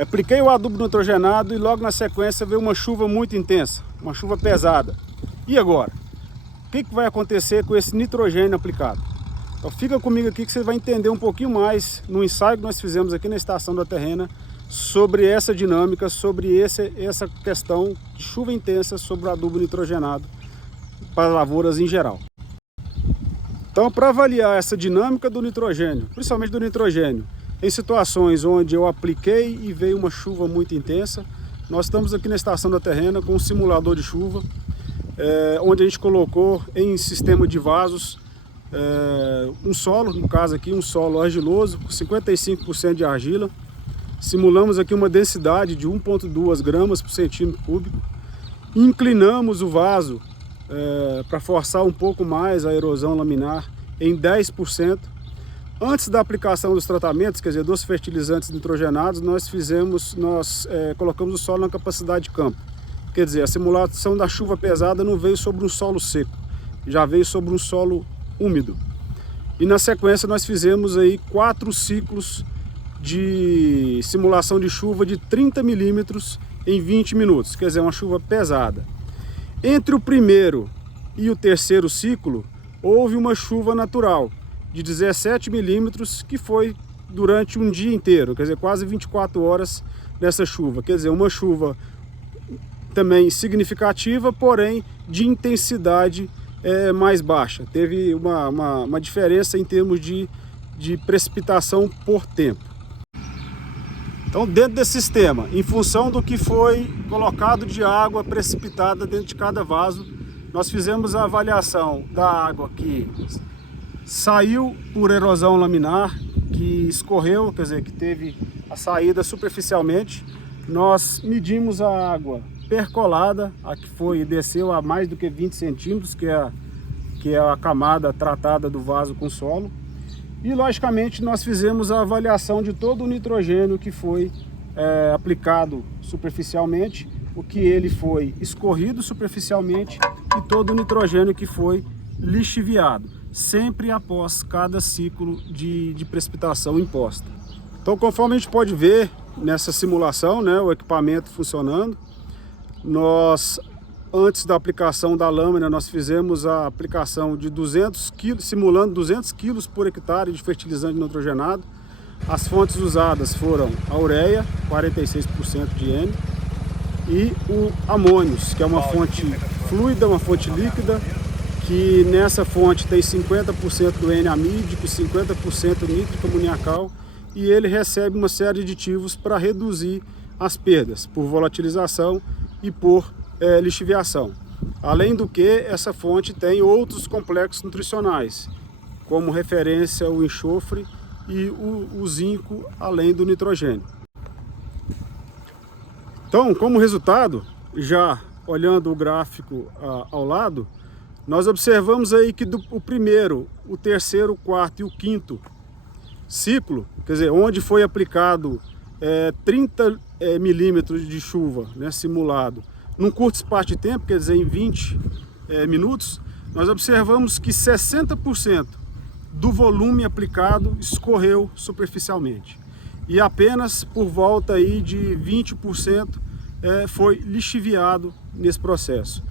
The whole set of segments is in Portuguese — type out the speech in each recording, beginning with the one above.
Apliquei o adubo nitrogenado e logo na sequência veio uma chuva muito intensa, uma chuva pesada. E agora? O que vai acontecer com esse nitrogênio aplicado? Então fica comigo aqui que você vai entender um pouquinho mais no ensaio que nós fizemos aqui na estação da Terrena sobre essa dinâmica, sobre essa questão de chuva intensa sobre o adubo nitrogenado para lavouras em geral. Então, para avaliar essa dinâmica do nitrogênio, principalmente do nitrogênio, em situações onde eu apliquei e veio uma chuva muito intensa, nós estamos aqui na estação da Terrena com um simulador de chuva, onde a gente colocou em sistema de vasos um solo, no caso aqui um solo argiloso, com 55% de argila. Simulamos aqui uma densidade de 1,2 gramas por centímetro cúbico. Inclinamos o vaso para forçar um pouco mais a erosão laminar em 10%. Antes da aplicação dos tratamentos, quer dizer, dos fertilizantes nitrogenados, nós colocamos o solo na capacidade de campo. Quer dizer, a simulação da chuva pesada não veio sobre um solo seco, já veio sobre um solo úmido. E na sequência nós fizemos aí 4 ciclos de simulação de chuva de 30 milímetros em 20 minutos, quer dizer, uma chuva pesada. Entre o primeiro e o terceiro ciclo, houve uma chuva natural de 17 milímetros, que foi durante um dia inteiro, quer dizer, quase 24 horas dessa chuva. Quer dizer, uma chuva também significativa, porém de intensidade mais baixa. Teve uma diferença em termos de precipitação por tempo. Então, dentro desse sistema, em função do que foi colocado de água precipitada dentro de cada vaso, nós fizemos a avaliação da água que saiu por erosão laminar, que escorreu, quer dizer, que teve a saída superficialmente. Nós medimos a água percolada, a que desceu a mais do que 20 centímetros, que é a camada tratada do vaso com solo. E, logicamente, nós fizemos a avaliação de todo o nitrogênio que foi aplicado superficialmente, o que ele foi escorrido superficialmente e todo o nitrogênio que foi lixiviado, sempre após cada ciclo de precipitação imposta. Então, conforme a gente pode ver nessa simulação, né, o equipamento funcionando, antes da aplicação da lâmina, nós fizemos a aplicação de 200 kg, simulando 200 kg por hectare de fertilizante nitrogenado. As fontes usadas foram a ureia, 46% de N, e o amônios, que é uma fonte fluida, uma fonte líquida, que nessa fonte tem 50% do N-amídico, 50% nítrico amoniacal, e ele recebe uma série de aditivos para reduzir as perdas por volatilização e por lixiviação. Além do que, essa fonte tem outros complexos nutricionais, como referência o enxofre e o zinco, além do nitrogênio. Então, como resultado, já olhando o gráfico ao lado, nós observamos aí que o primeiro, o terceiro, o quarto e o quinto ciclo, quer dizer, onde foi aplicado 30 milímetros de chuva, né, simulado, num curto espaço de tempo, quer dizer, em 20 minutos, nós observamos que 60% do volume aplicado escorreu superficialmente. E apenas por volta aí de 20% foi lixiviado nesse processo.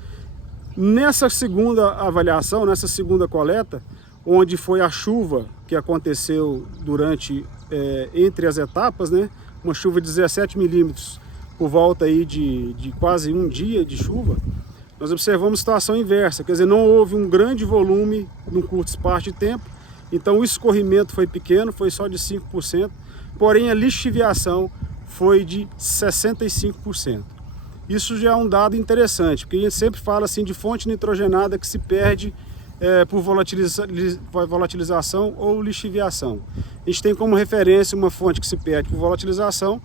Nessa segunda avaliação, nessa segunda coleta, onde foi a chuva que aconteceu entre as etapas, né, uma chuva de 17 milímetros, por volta aí de quase um dia de chuva, nós observamos situação inversa, quer dizer, não houve um grande volume num curto espaço de tempo, então o escorrimento foi pequeno, foi só de 5%, porém a lixiviação foi de 65%. Isso já é um dado interessante, porque a gente sempre fala assim de fonte nitrogenada que se perde por volatilização ou lixiviação. A gente tem como referência uma fonte que se perde por volatilização,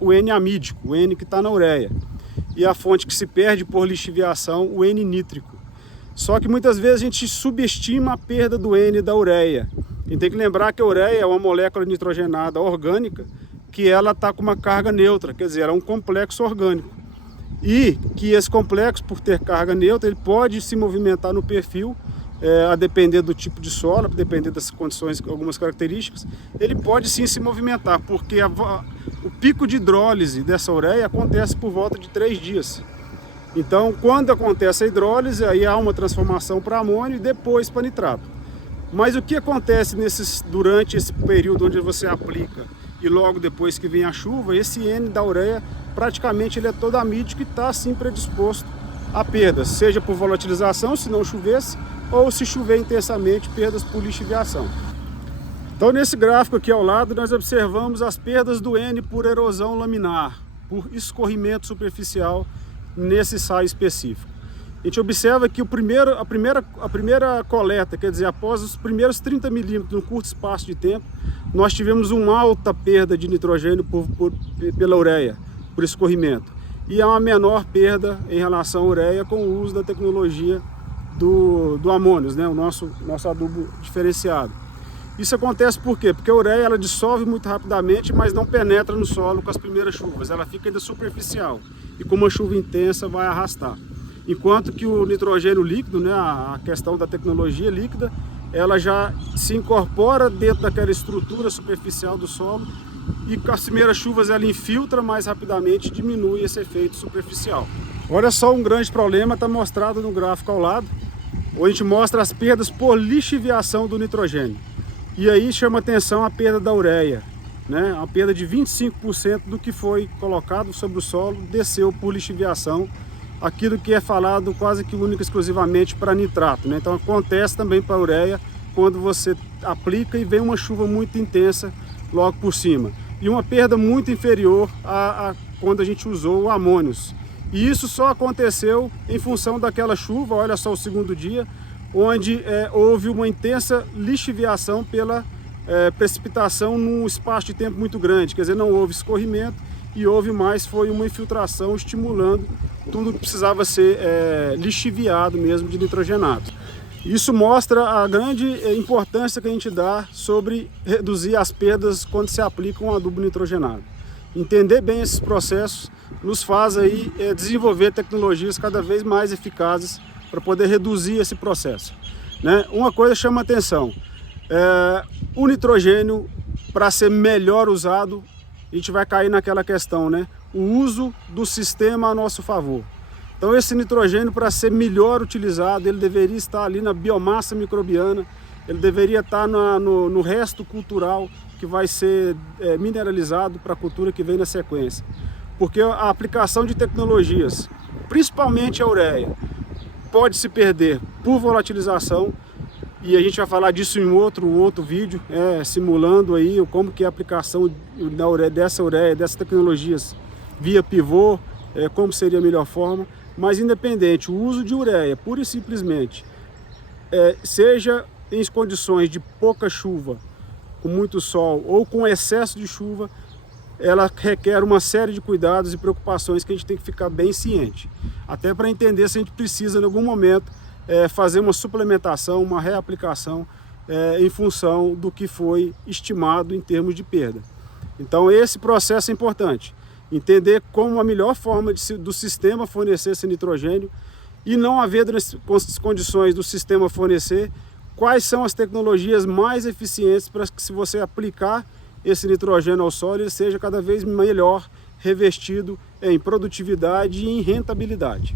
o N-amídico, o N que está na ureia, e a fonte que se perde por lixiviação, o N-nítrico. Só que muitas vezes a gente subestima a perda do N da ureia. A gente tem que lembrar que a ureia é uma molécula nitrogenada orgânica, que ela está com uma carga neutra, quer dizer, ela é um complexo orgânico. E que esse complexo, por ter carga neutra, ele pode se movimentar no perfil a depender do tipo de solo, a depender das condições, algumas características, ele pode sim se movimentar, porque o pico de hidrólise dessa ureia acontece por volta de 3 dias. Então, quando acontece a hidrólise, aí há uma transformação para amônio e depois para nitrato. Mas o que acontece durante esse período onde você aplica e logo depois que vem a chuva, esse N da ureia praticamente ele é todo amídico e está assim predisposto a perdas, seja por volatilização, se não chovesse, ou se chover intensamente, perdas por lixiviação. Então, nesse gráfico aqui ao lado, nós observamos as perdas do N por erosão laminar, por escorrimento superficial nesse saio específico. A gente observa que a primeira coleta, quer dizer, após os primeiros 30 milímetros num curto espaço de tempo, nós tivemos uma alta perda de nitrogênio pela ureia, por escorrimento. E há uma menor perda em relação à ureia com o uso da tecnologia do amônio, né? O nosso adubo diferenciado. Isso acontece por quê? Porque a ureia ela dissolve muito rapidamente, mas não penetra no solo com as primeiras chuvas. Ela fica ainda superficial e com uma chuva intensa vai arrastar. Enquanto que o nitrogênio líquido, né, a questão da tecnologia líquida, ela já se incorpora dentro daquela estrutura superficial do solo e com as primeiras chuvas ela infiltra mais rapidamente e diminui esse efeito superficial. Olha só, um grande problema está mostrado no gráfico ao lado, onde a gente mostra as perdas por lixiviação do nitrogênio. E aí chama atenção a perda da ureia, né? A perda de 25% do que foi colocado sobre o solo desceu por lixiviação, aquilo que é falado quase que única e exclusivamente para nitrato, né? Então acontece também para a ureia quando você aplica e vem uma chuva muito intensa logo por cima. E uma perda muito inferior a quando a gente usou o amônios. E isso só aconteceu em função daquela chuva, olha só o segundo dia, onde houve uma intensa lixiviação pela precipitação num espaço de tempo muito grande, quer dizer, não houve escorrimento e houve mais, foi uma infiltração estimulando tudo que precisava ser lixiviado mesmo de nitrogenato. Isso mostra a grande importância que a gente dá sobre reduzir as perdas quando se aplica um adubo nitrogenado. Entender bem esses processos nos faz aí desenvolver tecnologias cada vez mais eficazes para poder reduzir esse processo, né? Uma coisa chama atenção, o nitrogênio, para ser melhor usado, a gente vai cair naquela questão, né? O uso do sistema a nosso favor. Então esse nitrogênio, para ser melhor utilizado, ele deveria estar ali na biomassa microbiana, ele deveria estar no resto cultural que vai ser mineralizado para a cultura que vem na sequência. Porque a aplicação de tecnologias, principalmente a ureia, pode se perder por volatilização, e a gente vai falar disso em outro vídeo, simulando aí como que é a aplicação dessa ureia, dessas tecnologias via pivô, como seria a melhor forma. Mas independente, o uso de ureia, pura e simplesmente, seja em condições de pouca chuva, com muito sol ou com excesso de chuva, ela requer uma série de cuidados e preocupações que a gente tem que ficar bem ciente. Até para entender se a gente precisa, em algum momento, fazer uma suplementação, uma reaplicação em função do que foi estimado em termos de perda. Então esse processo é importante. Entender como a melhor forma do sistema fornecer esse nitrogênio e não havendo condições do sistema fornecer, quais são as tecnologias mais eficientes para que, se você aplicar esse nitrogênio ao solo, ele seja cada vez melhor revestido em produtividade e em rentabilidade.